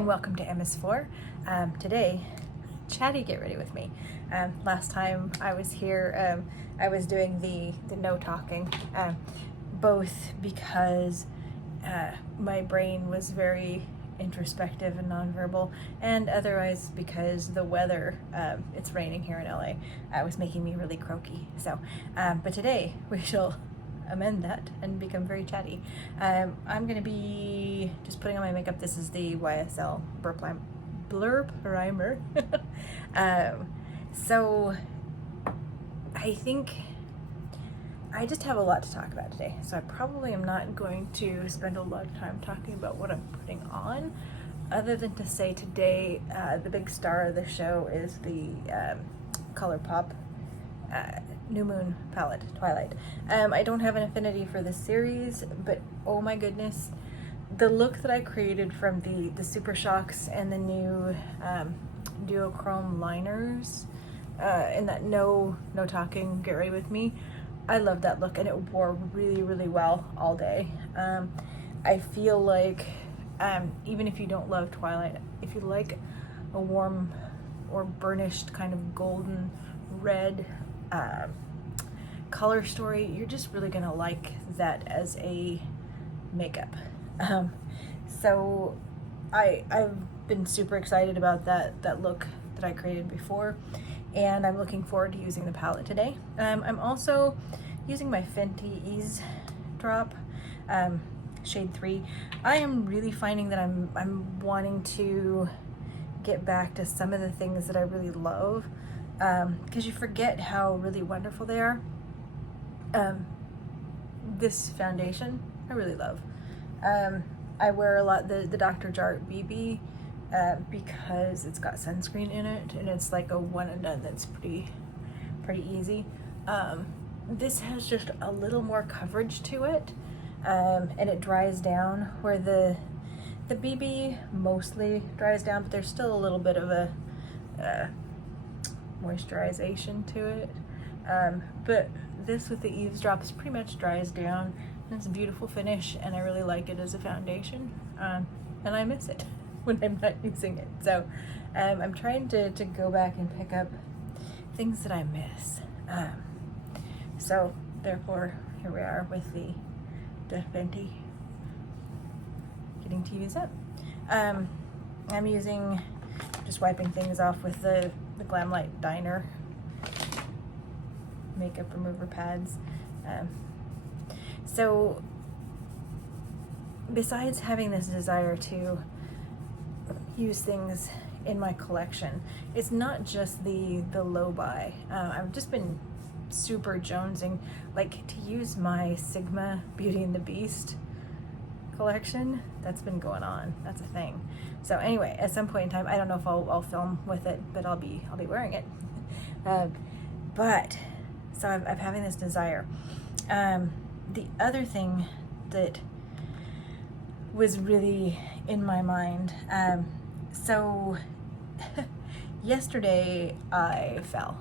and welcome to MS4. Today, Chatty Get Ready with me. Last time I was here, I was doing the no talking, both because my brain was very introspective and nonverbal, and otherwise because the weather, it's raining here in LA, was making me really croaky. So, but today we shall amend that and become very chatty. I'm gonna be just putting on my makeup. This is the YSL Blur primer. So I think I just have a lot to talk about today, so I probably am not going to spend a lot of time talking about what I'm putting on, other than to say today the big star of the show is the Colourpop New Moon palette, Twilight. I don't have an affinity for this series, but oh my goodness, the look that I created from the Super Shocks and the new duochrome liners and that no talking, get ready with me, I love that look, and it wore really, really well all day. I feel like even if you don't love Twilight, if you like a warm or burnished kind of golden red color story, you're just really gonna like that as a makeup. So I've been super excited about that look that I created before, and I'm looking forward to using the palette today. I'm also using my Fenty Ease Drop, shade 3. I am really finding that I'm wanting to get back to some of the things that I really love, because you forget how really wonderful they are. This foundation I really love. I wear a lot the Dr. Jart BB because it's got sunscreen in it, and it's like a one and done that's pretty easy. This has just a little more coverage to it, and it dries down where the BB mostly dries down, but there's still a little bit of a moisturization to it. But this with the Ease Drops pretty much dries down, and it's a beautiful finish, and I really like it as a foundation, and I miss it when I'm not using it. So I'm trying to go back and pick up things that I miss. So therefore, here we are with the Fenty getting to use up. I'm using, just wiping things off with the Glamlight Diner makeup remover pads. So besides having this desire to use things in my collection, it's not just the low buy. I've just been super jonesing, like, to use my Sigma Beauty and the Beast collection. That's been going on. That's a thing. So anyway, at some point in time, I don't know if I'll film with it, but I'll be wearing it. But so I'm having this desire. The other thing that was really in my mind, so yesterday I fell.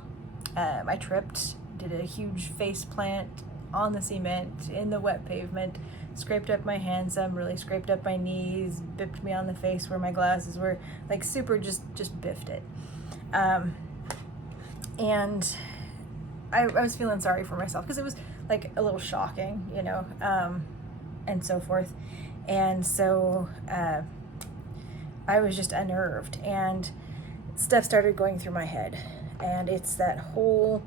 I tripped, did a huge face plant on the cement in the wet pavement, scraped up my hands some, really scraped up my knees, bipped me on the face where my glasses were, like super just biffed it. And I was feeling sorry for myself because it was like a little shocking, you know, and so forth. And so I was just unnerved, and stuff started going through my head. And it's that whole,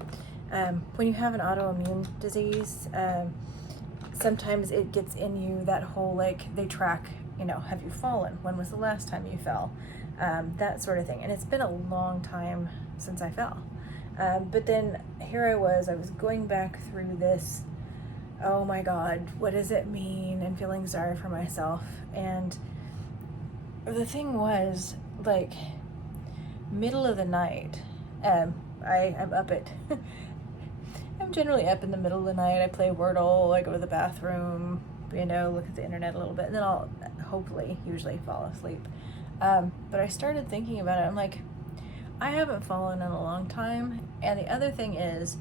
when you have an autoimmune disease, sometimes it gets in you, that whole, like, they track, you know, have you fallen? When was the last time you fell? That sort of thing. And it's been a long time since I fell. But then here I was going back through this, oh my God, what does it mean? And feeling sorry for myself. And the thing was, like, middle of the night, I'm up at, I'm generally up in the middle of the night. I play Wordle, I go to the bathroom, you know, look at the internet a little bit, and then I'll hopefully usually fall asleep. But I started thinking about it. I'm like, I haven't fallen in a long time. And the other thing is,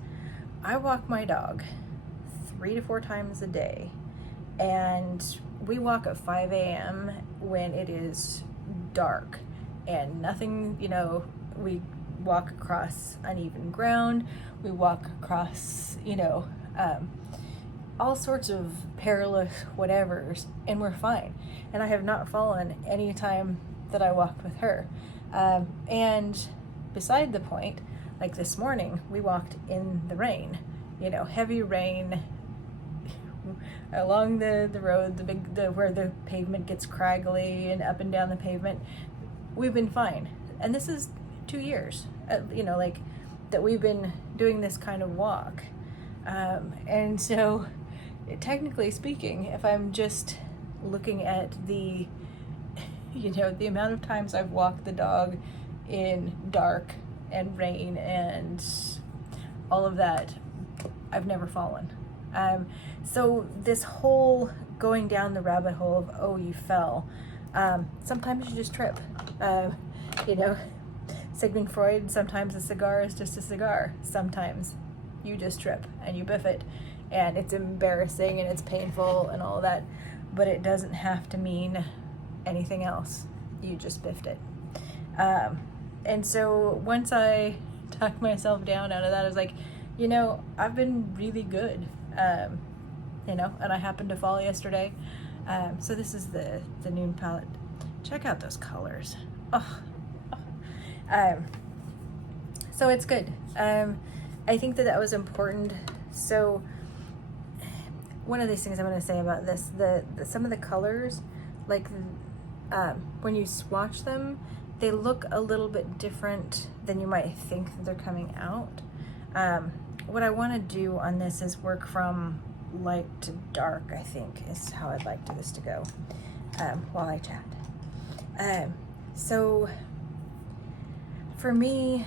I walk my dog 3 to 4 times a day, and we walk at 5 a.m. when it is dark and nothing, you know, we walk across uneven ground, we walk across, you know, all sorts of perilous whatevers, and we're fine. And I have not fallen any time that I walked with her. And beside the point, like this morning, we walked in the rain, you know, heavy rain along the road, where the pavement gets craggly and up and down the pavement. We've been fine. And this is 2 years, you know, like that we've been doing this kind of walk. And so technically speaking, if I'm just looking at the, you know, the amount of times I've walked the dog in dark and rain and all of that, I've never fallen. So this whole going down the rabbit hole of, oh, you fell, sometimes you just trip. You know, Sigmund Freud, sometimes a cigar is just a cigar. Sometimes you just trip and you biff it, and it's embarrassing and it's painful and all of that, but it doesn't have to mean anything else. You just biffed it. And so once I talked myself down out of that, I was like, you know, I've been really good, you know, and I happened to fall yesterday. So this is the Noon palette. Check out those colors. Oh. So it's good. I think that was important. So one of these things I'm going to say about this, some of the colors, like when you swatch them, they look a little bit different than you might think that they're coming out. What I want to do on this is work from light to dark, I think, is how I'd like this to go while I chat. So for me,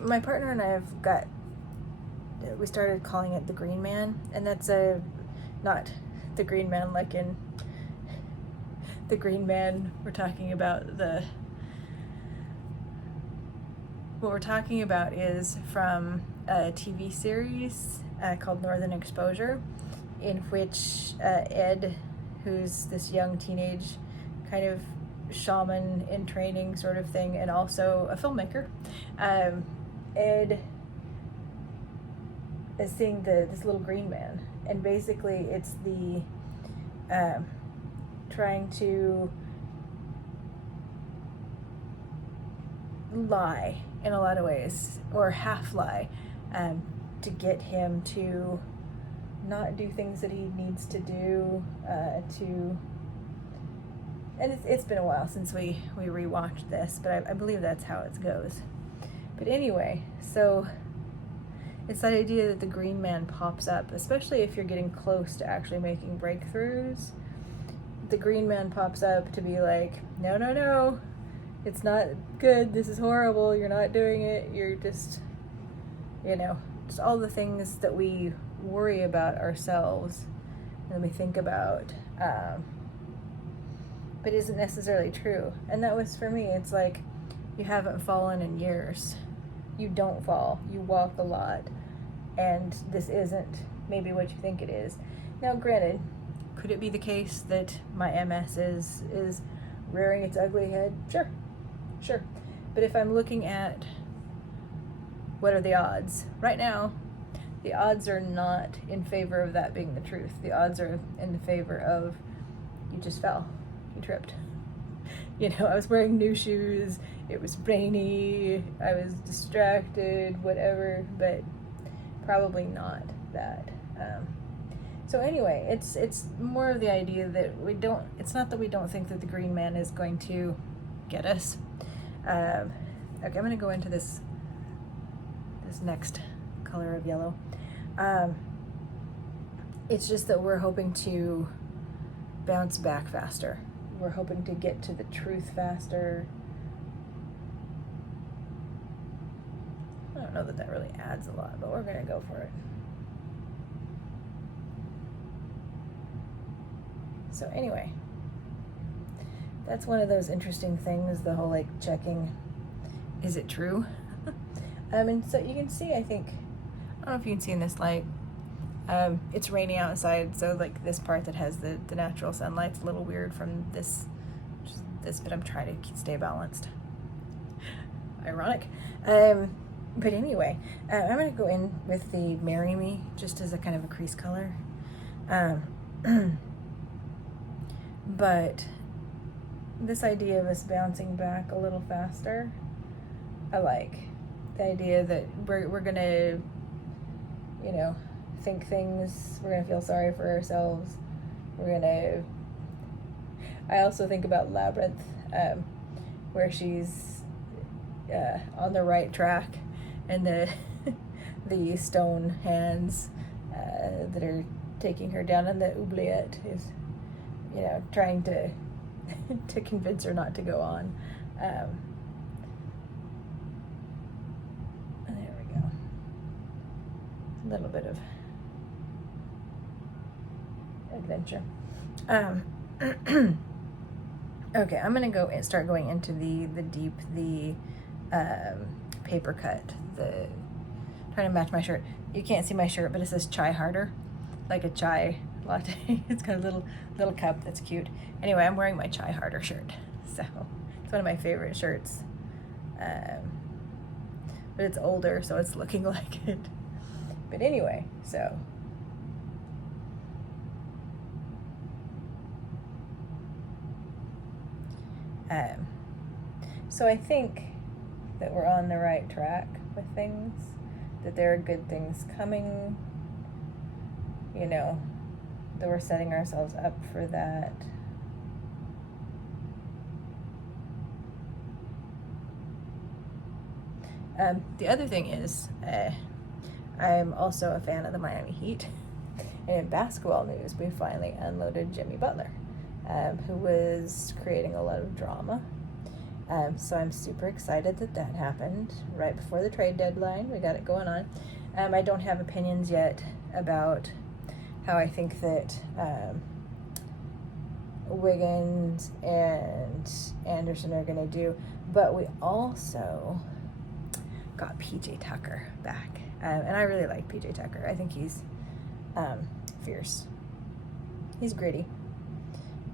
my partner and I we started calling it the Green Man, and that's not the Green Man like in the Green Man. We're talking about what we're talking about is from a TV series called Northern Exposure, in which Ed, who's this young teenage kind of shaman in training sort of thing, and also a filmmaker, Ed is seeing this little green man, and basically it's the trying to lie in a lot of ways, or half lie, to get him to not do things that he needs to do, and it's been a while since we rewatched this, but I believe that's how it goes. But anyway, so it's that idea that the Green Man pops up, especially if you're getting close to actually making breakthroughs. The Green Man pops up to be like, no, no, no, it's not good, this is horrible, you're not doing it, you're just, you know, just all the things that we worry about ourselves and we think about, but isn't necessarily true. And that was for me. It's like, you haven't fallen in years. You don't fall. You walk a lot. And this isn't maybe what you think it is. Now, granted, could it be the case that my MS is rearing its ugly head? Sure. Sure. But if I'm looking at what are the odds? Right now, the odds are not in favor of that being the truth. The odds are in favor of you just fell. You tripped. You know, I was wearing new shoes, it was rainy, I was distracted, whatever, but probably not that. So anyway, it's more of the idea that it's not that we don't think that the Green Man is going to get us. Okay, I'm going to go into this next color of yellow. It's just that we're hoping to bounce back faster. We're hoping to get to the truth faster. I don't know that that really adds a lot, but we're going to go for it. So anyway, that's one of those interesting things, the whole like checking, is it true? And so you can see, I think, I don't know if you can see in this light, it's raining outside, so like this part that has the natural sunlight's a little weird from this just this, but I'm trying to stay balanced. Ironic. But anyway, I'm going to go in with the Marry Me, just as a kind of a crease color. But this idea of us bouncing back a little faster, I like. The idea that we're going to, you know, think things, we're going to feel sorry for ourselves. We're going to... I also think about Labyrinth, where she's on the right track, and the the stone hands that are taking her down, and the oubliette is, you know, trying to to convince her not to go on. There we go. A little bit of adventure. Okay, I'm gonna go and start going into the deep, paper cut, trying to match my shirt. You can't see my shirt, but it says chai harder, like a chai latte. It's got a little cup that's cute. Anyway, I'm wearing my chai harder shirt, so it's one of my favorite shirts. But it's older, so it's looking like it. But anyway, so. So I think that we're on the right track with things, that there are good things coming, you know, that we're setting ourselves up for that. The other thing is, I'm also a fan of the Miami Heat, and in basketball news, we finally unloaded Jimmy Butler, who was creating a lot of drama. So I'm super excited that that happened right before the trade deadline. We got it going on. I don't have opinions yet about how I think that Wiggins and Anderson are going to do, but we also got PJ Tucker back, and I really like PJ Tucker. I think he's fierce. He's gritty.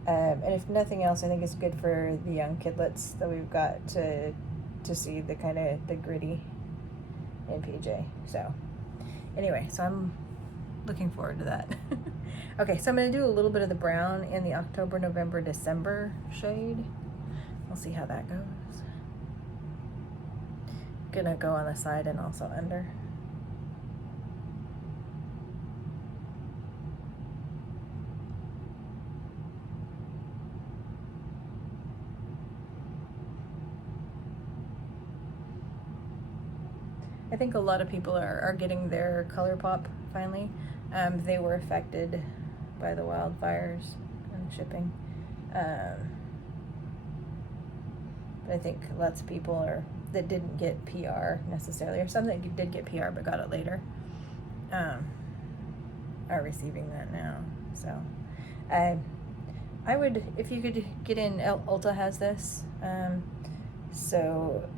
And if nothing else, I think it's good for the young kidlets that we've got to see the kind of the gritty in PJ. So anyway, so I'm looking forward to that. Okay, so I'm going to do a little bit of the brown in the October, November, December shade. We'll see how that goes. Gonna go on the side and also under. I think a lot of people are getting their Colourpop finally. They were affected by the wildfires and shipping. But I think lots of people that didn't get PR necessarily, or some that did get PR but got it later, are receiving that now. So I would, if you could get in, Ulta has this. So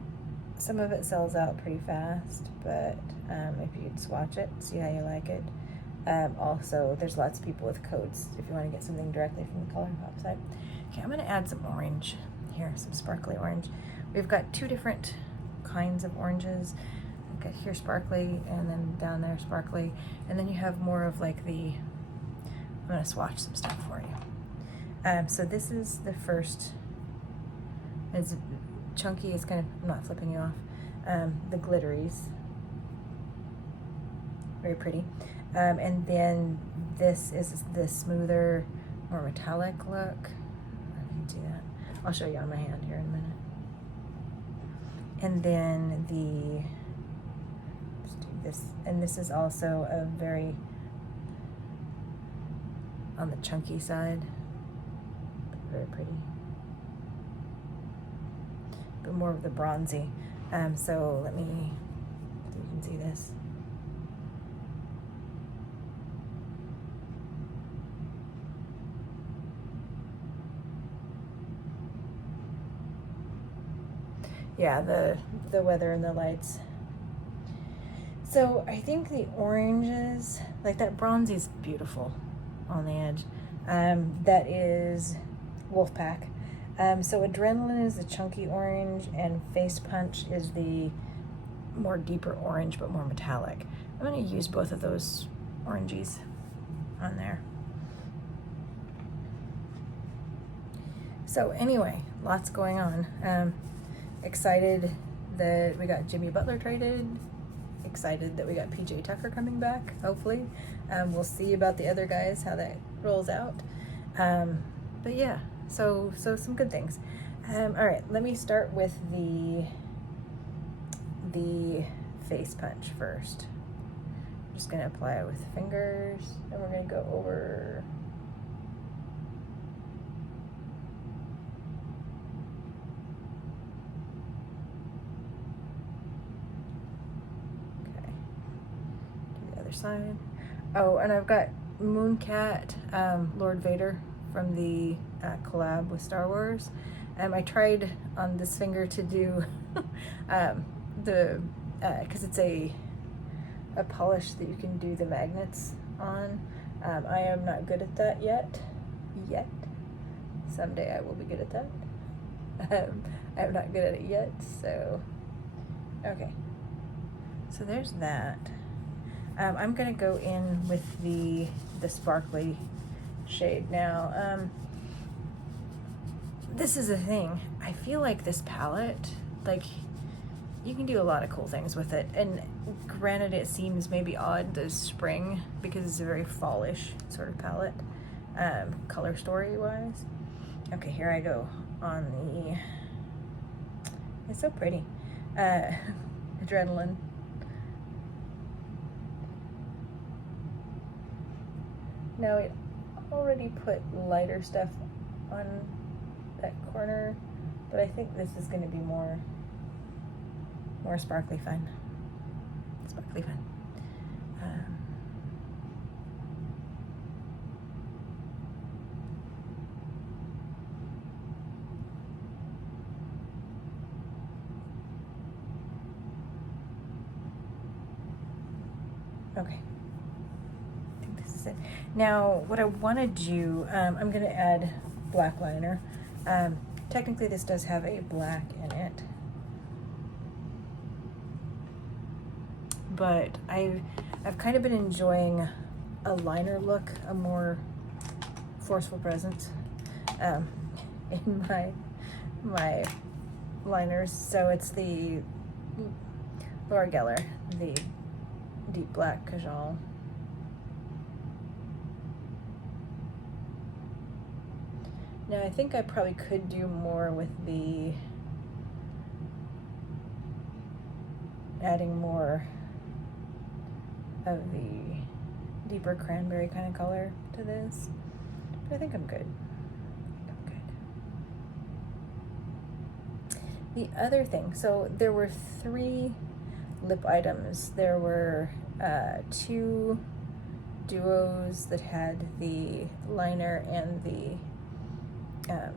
some of it sells out pretty fast, but if you'd swatch it, see how you like it. Also, there's lots of people with codes if you want to get something directly from the Colourpop site. Okay, I'm going to add some orange here, some sparkly orange. We've got two different kinds of oranges. I've got here sparkly, and then down there sparkly, and then you have more of like I'm going to swatch some stuff for you. So this is the first. It's chunky. It's kind of, I'm not flipping you off. The glitteries, very pretty. And then this is the smoother, more metallic look. I can do that. I'll show you on my hand here in a minute. And then let's do this. And this is also a very, on the chunky side, very pretty. But more of the bronzy. So let me, so you can see this. Yeah, the weather and the lights. So I think the oranges, like that bronzy is beautiful on the edge. That is Wolfpack. So Adrenaline is the chunky orange, and Face Punch is the more deeper orange but more metallic. I'm going to use both of those oranges on there. So anyway, lots going on. Excited that we got Jimmy Butler traded. Excited that we got PJ Tucker coming back, hopefully. We'll see about the other guys, how that rolls out. But yeah, so some good things. All right, let me start with the Face Punch first. I'm just gonna apply it with fingers, and we're gonna go over. Okay, do the other side. Oh, and I've got Mooncat, Lord Vader from the collab with Star Wars. I tried on this finger to do because it's a polish that you can do the magnets on. I am not good at that yet. Someday I will be good at that. I'm not good at it yet, so okay. So there's that. I'm gonna go in with the sparkly shade now. This is the thing. I feel like this palette, like, you can do a lot of cool things with it. And granted, it seems maybe odd this spring because it's a very fallish sort of palette, color story wise. Okay, here I go on the, it's so pretty, Adrenaline. Now it already put lighter stuff on that corner, but I think this is going to be more sparkly fun. Sparkly fun. Okay. I think this is it. Now, what I want to do, I'm going to add black liner. Technically, this does have a black in it, but I've kind of been enjoying a liner look, a more forceful presence in my liners. So it's the Laura Geller, the deep black Kajal. Now I think I probably could do more with the adding more of the deeper cranberry kind of color to this, but I think I'm good. The other thing, so there were 3 lip items. There were 2 duos that had the liner and the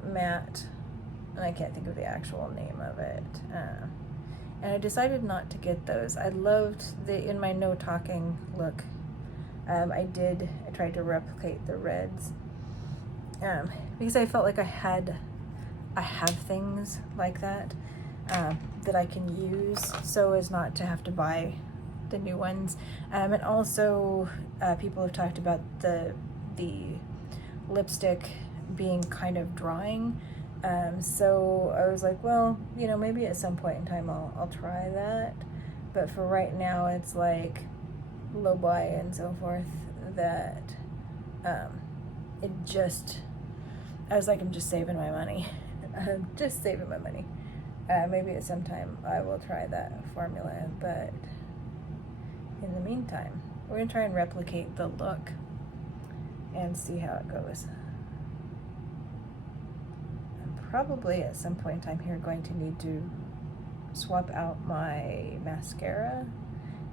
matte, and I can't think of the actual name of it. And I decided not to get those. I loved in my no talking look. I tried to replicate the reds because I felt like I have things like that that I can use, so as not to have to buy the new ones. And also people have talked about the lipstick being kind of drying, so I was like, well, you know, maybe at some point in time I'll try that, but for right now it's like low buy and so forth, that I was like, I'm just saving my money. I'm just saving my money. Maybe at some time I will try that formula, but in the meantime we're gonna try and replicate the look and see how it goes. Probably at some point in time here going to need to swap out my mascara,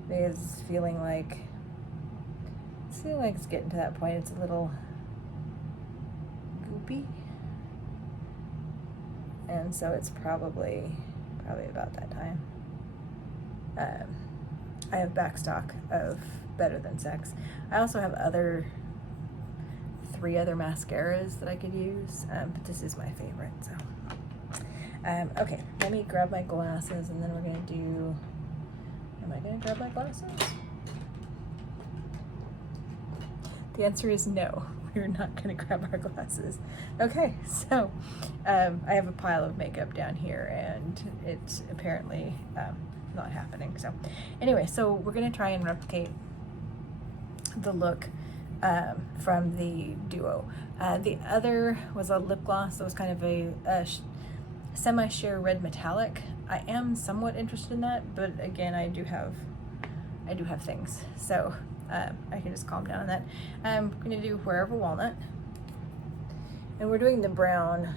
because it's feeling like it's getting to that point. It's a little goopy, and so it's probably about that time. I have back stock of Better Than Sex. I also have 3 other mascaras that I could use, but this is my favorite, so. Okay, let me grab my glasses and then we're gonna do, am I gonna grab my glasses? The answer is no, we're not gonna grab our glasses. Okay, so I have a pile of makeup down here and it's apparently not happening. So anyway, so we're gonna try and replicate the look from the duo. The other was a lip gloss that was kind of a semi-sheer red metallic. I am somewhat interested in that, but again, I do have things, so I can just calm down on that. I'm gonna do Wherever Walnut, and we're doing the brown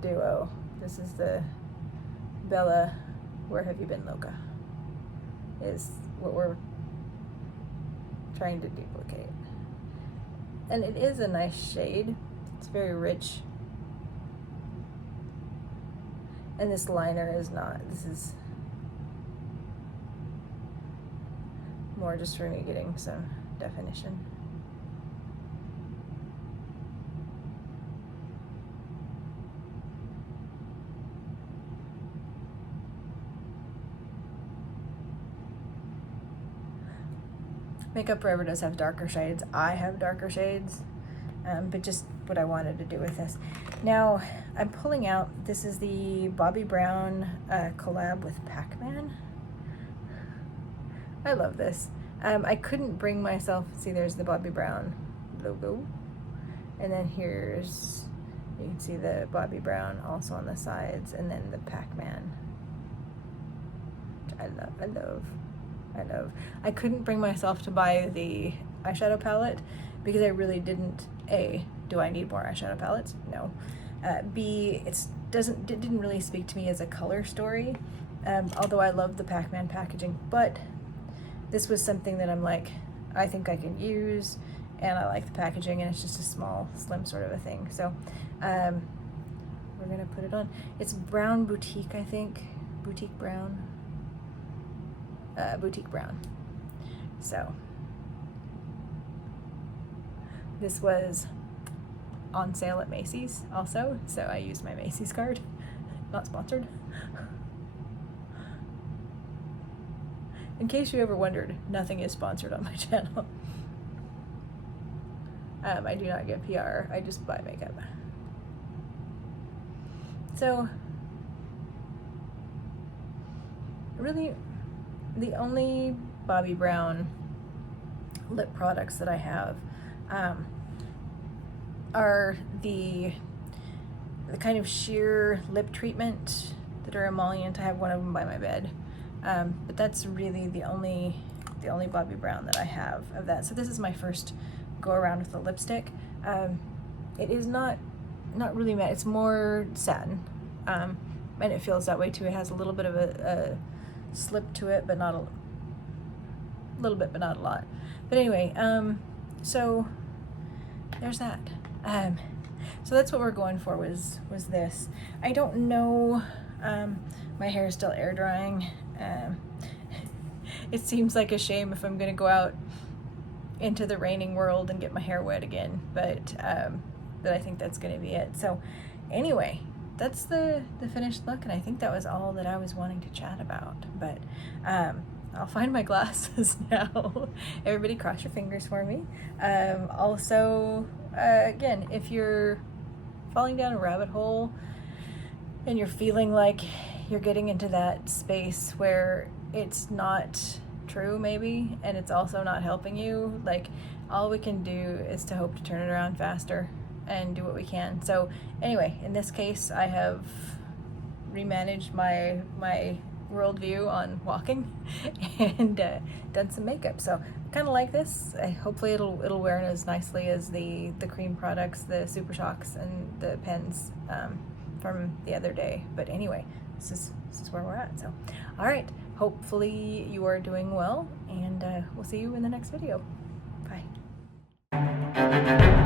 duo. This is the Bella Where Have You Been Loca, is what we're trying to duplicate. And it is a nice shade. It's very rich. And this liner is not. This is more just for me getting some definition. Makeup Forever does have darker shades. I have darker shades, but just what I wanted to do with this. Now, I'm pulling out, this is the Bobbi Brown collab with Pacman. I love this. I couldn't bring myself, see there's the Bobbi Brown logo, and then here's, you can see the Bobbi Brown also on the sides, and then the Pacman, which I love. I couldn't bring myself to buy the eyeshadow palette because I really didn't. A, do I need more eyeshadow palettes? No. B, it didn't really speak to me as a color story, although I love the Pacman packaging, but this was something that I'm like, I think I can use, and I like the packaging, and it's just a small, slim sort of a thing. So we're gonna put it on. It's brown Boutique, I think. Boutique brown. Boutique brown. So this was on sale at Macy's also, so I used my Macy's card. Not sponsored. In case you ever wondered, nothing is sponsored on my channel. I do not get PR, I just buy makeup. So really, the only Bobbi Brown lip products that I have are the kind of sheer lip treatment that are emollient. I have one of them by my bed, but that's really the only Bobbi Brown that I have of that. So this is my first go around with the lipstick. It is not really matte. It's more satin, and it feels that way too. It has a little bit of a slip to it, but not a little bit, but not a lot. But anyway, so there's that. So that's what we're going for, was this. I don't know, my hair is still air drying. It seems like a shame if I'm gonna go out into the raining world and get my hair wet again, but I think that's gonna be it. So anyway, that's the finished look, and I think that was all that I was wanting to chat about. But I'll find my glasses now. Everybody cross your fingers for me. Also, again, if you're falling down a rabbit hole and you're feeling like you're getting into that space where it's not true maybe, and it's also not helping you, like, all we can do is to hope to turn it around faster and do what we can. So anyway, in this case, I have remanaged my worldview on walking and done some makeup. So I kind of like this. Hopefully it'll wear as nicely as the cream products, the Super Shocks, and the pens from the other day. But anyway, this is where we're at. So all right, hopefully you are doing well, and we'll see you in the next video. Bye.